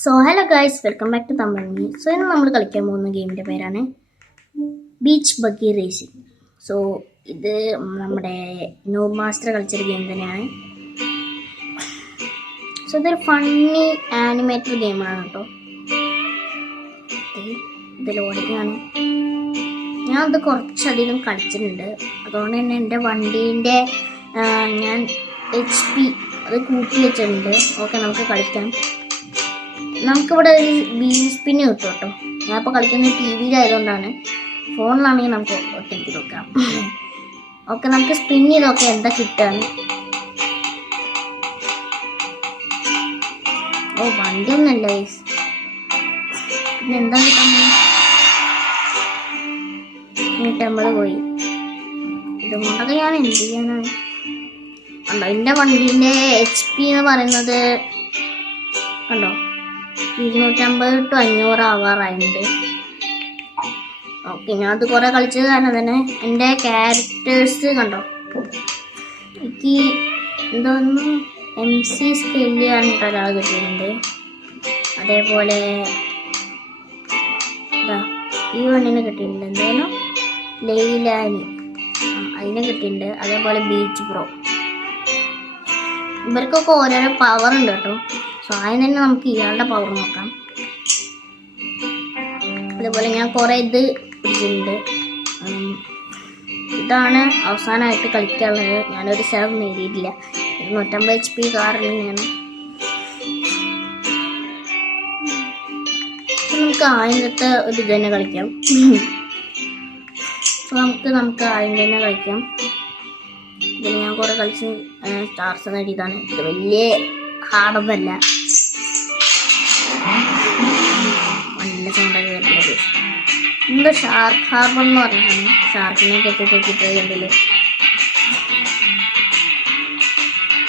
Hello guys, welcome back to തമിഴ്മി. ഇന്ന് നമ്മൾ കളിക്കാൻ പോകുന്ന ഗെയിമിൻ്റെ പേരാണ് ബീച്ച് ബഗ്ഗി റേസിംഗ്. ഇത് നമ്മുടെ നോ മാസ്റ്റർ കളിച്ചൊരു ഗെയിം തന്നെയാണ്. ഇതൊരു ഫണ്ണി ആനിമേറ്റഡ് ഗെയിമാണ് കേട്ടോ. ഇത് ലോഡിങ്ങാണ്. ഞാനത് കുറച്ചധികം കളിച്ചിട്ടുണ്ട്. അതുകൊണ്ട് തന്നെ എൻ്റെ വണ്ടീൻ്റെ ഞാൻ HP അത് കൂട്ടി വെച്ചിട്ടുണ്ട്. ഓക്കെ, നമുക്ക് കളിക്കാം. നമുക്കിവിടെ ഒരു വീൽ സ്പിന്ന് കിട്ടും കേട്ടോ. ഞാനിപ്പോൾ കളിക്കുന്നത് TV ആയതുകൊണ്ടാണ്. ഫോണിലാണെങ്കിൽ നമുക്ക് ഒറ്റയ്ക്ക് നോക്കാം. ഓക്കെ, നമുക്ക് സ്പിൻ ചെയ്തൊക്കെ എന്താ കിട്ടുകയാണ്. വണ്ടിയൊന്നുമല്ല ഗൈസ്. പിന്നെ എന്താ കിട്ടാൻ 150 പോയി. ഇതുകൊണ്ടൊക്കെ ഞാൻ എന്ത് ചെയ്യാനാണ്. കണ്ടോ, എൻ്റെ വണ്ടീൻ്റെ HP എന്ന് പറയുന്നത് കണ്ടോ 250 to 500 ആവാറായിട്ടുണ്ട്. ഓക്കെ, ഞാൻ അത് കുറേ കളിച്ചത് കാരണം തന്നെ എൻ്റെ ക്യാരക്ടേഴ്സ് കണ്ടോ. എനിക്ക് എന്തോന്ന് MC സ്കെല്ലി പറഞ്ഞിട്ട് ഒരാൾ കിട്ടിയിട്ടുണ്ട്. അതേപോലെ ഈ വണ്ണിനെ കിട്ടിയിട്ടുണ്ട്. എന്തായാലും ലൈലാനി അതിനെ കിട്ടിയിട്ടുണ്ട്. അതേപോലെ ബീച്ച് പ്രോ. ഇവർക്കൊക്കെ ഓരോരോ പവർ ഉണ്ട് കേട്ടോ. ആദ്യം തന്നെ നമുക്ക് ഇയാളുടെ പവർ നോക്കാം. അതേപോലെ ഞാൻ കുറേ ഇത് പിടിച്ചിട്ടുണ്ട്. ഇതാണ് അവസാനമായിട്ട് കളിക്കാനുള്ളത്. ഞാനൊരു സേവ് നേടിയിട്ടില്ല. 150 HP കാറിൽ തന്നെയാണ്. നമുക്ക് ആദ്യത്തെ ഒരു ഇത് തന്നെ കളിക്കാം. നമുക്ക് ആദ്യം തന്നെ കളിക്കാം. ഇതിൽ ഞാൻ കുറേ കളിച്ച് സ്റ്റാർസ് നേടിയതാണ്. ഇത് വലിയ ഹാർഡൊന്നല്ല. നല്ല സൗണ്ടൊക്കെ കേട്ടുള്ളത്. എന്തോ ഷാർക്ക് ഹാർബർ എന്ന് പറഞ്ഞാണ്. ഷാർക്കിനെ കെട്ടിട്ട് കണ്ടില്ലേ.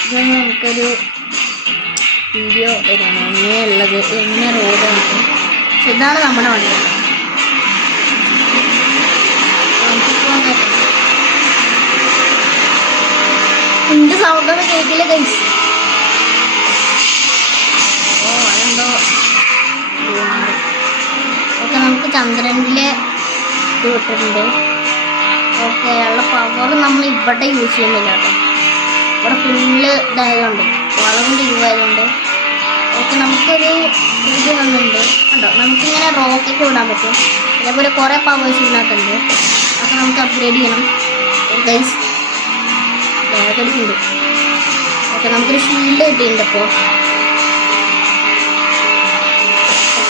ഇതൊന്നും നമുക്കൊരു വീഡിയോ തരാണ് എങ്ങനെയുള്ളത്, എങ്ങനെ റോഡ് നമുക്ക്. ഇതാണ് നമ്മുടെ വണ്ടി. എൻ്റെ സൗണ്ടൊന്നും കേൾക്കില്ല കഴിച്ചു. അതെന്തോ. ഓക്കെ, നമുക്ക് ചന്ദ്രനിലെ ഇത് വിട്ടിട്ടുണ്ട്. ഓക്കെ, അയാളുടെ പവർ നമ്മൾ ഇവിടെ യൂസ് ചെയ്യുന്നില്ല കേട്ടോ. ഇവിടെ ഫുള്ള് ഇതായതുകൊണ്ട് വളകൊണ്ട് ഇതായതുകൊണ്ട്. ഓക്കെ, നമുക്കൊരു ഇത് വന്നിട്ടുണ്ട് കണ്ടോ. നമുക്കിങ്ങനെ റോക്കറ്റ് വിടാൻ പറ്റും. അതേപോലെ കുറേ പവേഴ്സ് ഇതിനകത്തുണ്ട്. അതൊക്കെ നമുക്ക് അപ്ഗ്രേഡ് ചെയ്യണം ഗൈസ്. ബാഗടിക്കുന്നുണ്ട്. ഓക്കെ, നമുക്കൊരു ഷീൽഡ് കിട്ടിയിട്ടുണ്ട് ഇപ്പോൾ.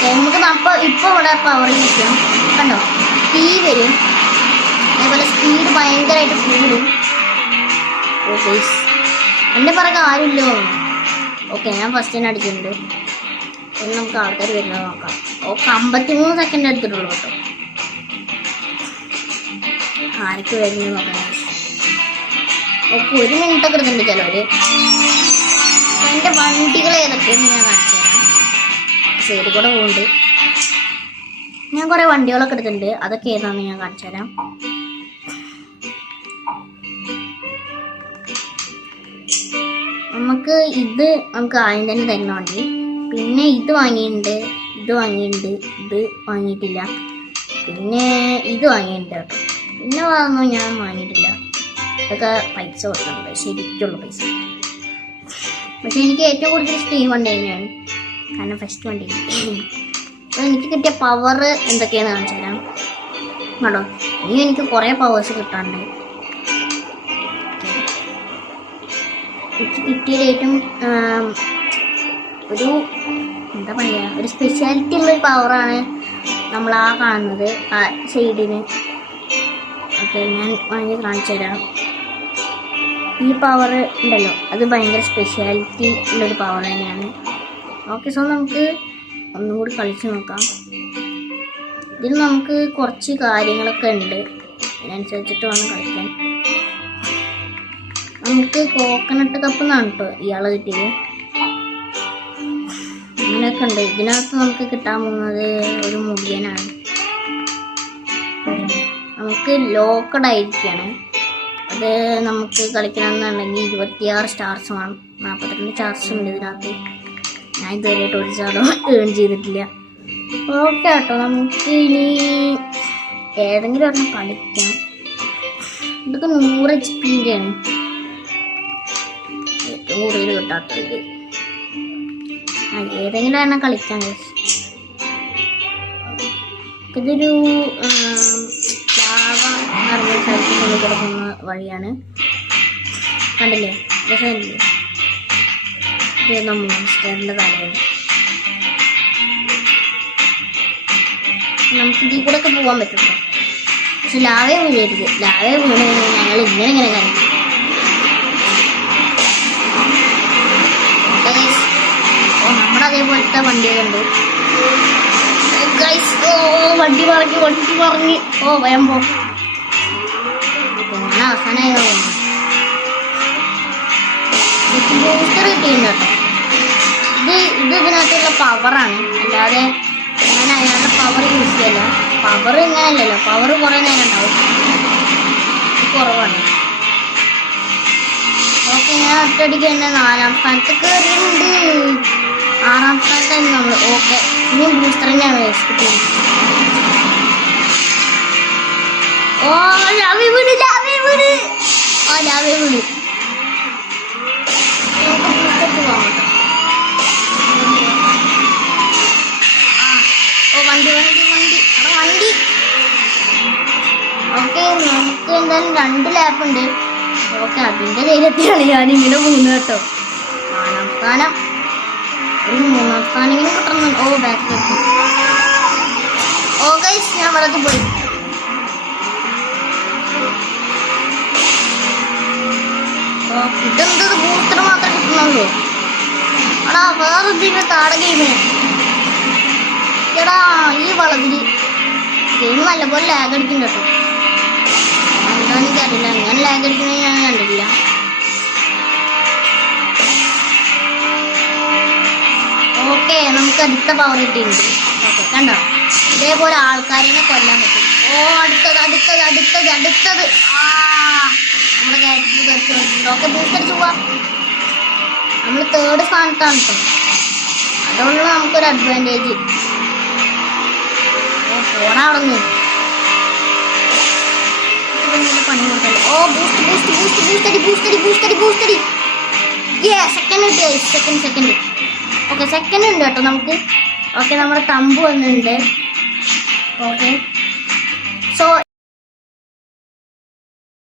നമുക്ക് ഇപ്പോൾ ഇവിടെ പവർ യൂസ് ചെയ്യാം. കണ്ടോ, തീ വരും. അതേപോലെ സ്പീഡ് ഭയങ്കരമായിട്ട് കൂടും. ഓക്കെ, എൻ്റെ പിറകെ ആരുമില്ലോ. ഓക്കെ, ഞാൻ ഫസ്റ്റ് തന്നെ അടിച്ചിട്ടുണ്ട്. ഇനി നമുക്ക് ആൾക്കാർ വരുന്നത് നോക്കാം. ഓക്കെ, 53 സെക്കൻഡ് എടുത്തിട്ടുള്ളൂ കേട്ടോ. ആരൊക്കെ വരുന്നത് നോക്കാം. ഓക്കെ, 1 മിനിറ്റൊക്കെ എടുത്തിട്ടുണ്ട് ചിലവർ. എൻ്റെ വണ്ടികൾ ഏതൊക്കെയെന്ന് ഞാൻ കാണിച്ചു തരാം. സൈഡിൽ കൂടെ പോകുന്നുണ്ട്. ഞാൻ കുറേ വണ്ടികളൊക്കെ എടുത്തിട്ടുണ്ട്. അതൊക്കെ ഏതാണെന്ന് ഞാൻ കാണിച്ചു തരാം. നമുക്ക് ആദ്യം തന്നെ തരുന്ന വണ്ടി. പിന്നെ ഇത് വാങ്ങിയിട്ടുണ്ട്, ഇത് വാങ്ങിയിട്ടില്ല. പിന്നെ ഇത് വാങ്ങിയിട്ടുണ്ട് കേട്ടോ. പിന്നെ വാങ്ങുമ്പോൾ ഞാൻ വാങ്ങിയിട്ടില്ല. ഇതൊക്കെ പൈസ കൊടുക്കുന്നുണ്ട്, ശരിക്കുള്ള പൈസ. പക്ഷെ എനിക്ക് ഏറ്റവും കൂടുതൽ ഇഷ്ടം ഈ വണ്ടി തന്നെയാണ്. കാരണം ഫസ്റ്റ് വണ്ടി. അപ്പോൾ എനിക്ക് കിട്ടിയ പവർ എന്തൊക്കെയാണെന്ന് കാണിച്ചു തരാം കേട്ടോ. ഇനി എനിക്ക് കുറേ പവേഴ്സ് കിട്ടാറുണ്ട്. എനിക്ക് കിട്ടിയത് ഏറ്റവും ഒരു എന്താ പറയുക, ഒരു സ്പെഷ്യാലിറ്റി ഉള്ളൊരു പവറാണ് നമ്മൾ കാണുന്നത് ആ സൈഡിന്. ഓക്കെ, ഞാൻ വാങ്ങി കാണിച്ചു തരാം. ഈ പവർ ഉണ്ടല്ലോ, അത് ഭയങ്കര സ്പെഷ്യാലിറ്റി ഉള്ളൊരു പവർ തന്നെയാണ്. ഓക്കെ, നമുക്ക് ഒന്നും കൂടി കളിച്ച് നോക്കാം. ഇതിൽ നമുക്ക് കുറച്ച് കാര്യങ്ങളൊക്കെ ഉണ്ട്. അതിനനുസരിച്ചിട്ട് വേണം കളിക്കാൻ. നമുക്ക് കോക്കനട്ട് കപ്പ് എന്നാണ് കേട്ടോ ഇയാളെ കിട്ടിയത്. അങ്ങനെയൊക്കെ ഉണ്ട്. ഇതിനകത്ത് നമുക്ക് കിട്ടാൻ പോകുന്നത് ഒരു മുടിയനാണ്. നമുക്ക് ലോക്കഡ് ആയിരിക്കുകയാണ്. അത് നമുക്ക് കളിക്കണമെന്നുണ്ടെങ്കിൽ 26 സ്റ്റാർസ് വേണം. 42 സ്റ്റാർസ് ഉണ്ട് ഇതിനകത്ത്. ഞാൻ ഇതുവരെയായിട്ട് ഒരു ചാടും ഏൺ ചെയ്തിട്ടില്ല. ഓക്കെ കേട്ടോ, നമുക്ക് ഇനി ഏതെങ്കിലും ഒരെണ്ണം കളിക്കാം. ഇതൊക്കെ 100 HP ആണ്, ഏറ്റവും കൂടുതൽ കിട്ടാത്തത്. ഏതെങ്കിലും ഒരെണ്ണം കളിക്കാം. ഇതൊരു ലാവ നിറഞ്ഞ സ്ഥലത്തിനുള്ളിൽ കിടക്കുന്ന വഴിയാണ്, കണ്ടില്ലേ? രസമില്ലേ? ഇത് മോൺസ്റ്ററിൻ്റെ തലയാണ്. നമുക്ക് ഇതിൽ കൂടെ ഒക്കെ പോകാൻ പറ്റും. പക്ഷെ ലാവേ വീഴരുത്. ലാവേ വീണ് കഴിഞ്ഞാൽ ഞങ്ങൾ ഇങ്ങനെ കാണിക്കും. നമ്മുടെ അതേപോലത്തെ വണ്ടികളുണ്ട്. വണ്ടി പറഞ്ഞ് വയം പോ. ഞാൻ അവസാനമായി ബൂസ്റ്റർ കിട്ടിയിട്ടുണ്ട് കേട്ടോ. ഇത് ഇതിനകത്തുള്ള പവറാണ്, അല്ലാതെ ഞാൻ അയാളുടെ പവർ യൂസ് ചെയ്യല്ല. പവർ ഇങ്ങനെയല്ലല്ലോ, പവർ കുറേ നേരം ഉണ്ടാവും, കുറവാണ്. ഓക്കെ, ഞാൻ ഒറ്റയടിക്ക് തന്നെ 4ാം സ്ഥാനത്ത് കയറിയിട്ടുണ്ട്. 6ാം സ്ഥാനത്തായിരുന്നു നമ്മൾ. ഓക്കെ, ഇനി ബൂസ്റ്ററിനെയാണ് കിട്ടിയത്. ഓ ലാവേ വീട്. വണ്ടി. ഓക്കെ, നമുക്ക് എന്തായാലും 2 ലാപ്പുണ്ട്. ഓക്കെ, അതിൻ്റെ ധൈര്യത്തിലാണ് ഞാനിങ്ങനെ പോകുന്നത് കേട്ടോ. 4ാം സ്ഥാനം, ഒരു 3ാം സ്ഥാനം ഇങ്ങനെ കിട്ടണം. ഓ ബാക്ക്. ഓ ഗൈസ്, ഞാൻ വെള്ളത്തിൽ പോയി. ഇതെന്തത് ബൂസ്റ്റർ മാത്രം കിട്ടുന്നുള്ളൂ. എടാ വേറെ എന്തെങ്കിലും താഴെ ഗെയിമിന്. എടാ ഈ വളവില് ഗെയിം നല്ലപോലെ ലാഗ് അടിക്കും കേട്ടോ. എന്താണെന്ന് എനിക്കറിയില്ല, അങ്ങനെ ലാഗ് അടിക്കുന്നത് ഞാൻ കണ്ടിട്ടില്ല. ഓക്കെ, നമുക്ക് അടുത്ത പവർ കിട്ടിയിട്ടുണ്ട്. ഓക്കെ, കണ്ടോ? ഇതേപോലെ ആൾക്കാരെ കൊല്ലാൻ പറ്റും. ഓ അടുത്തത്. നമ്മുടെ ക്യാരക്ടർ തെറിച്ച് വെച്ചിട്ടുണ്ട്. ഓക്കെ, ബൂസ്റ്റടിച്ച് പോവാം. നമ്മൾ 3rd സ്ഥാനത്താണ് കേട്ടോ, അതുകൊണ്ട് നമുക്കൊരു അഡ്വാൻറ്റേജ്. ഓടാവുന്നു പണി കൊടുക്കല്ലോ. ഓ ബൂസ്റ്റടി. സെക്കൻഡ് കിട്ടിയ സെക്കൻഡ്. ഓക്കെ, സെക്കൻഡ് ഉണ്ട് കേട്ടോ നമുക്ക്. ഓക്കെ, നമ്മുടെ തമ്പ് വന്നിട്ടുണ്ട്. Okay, so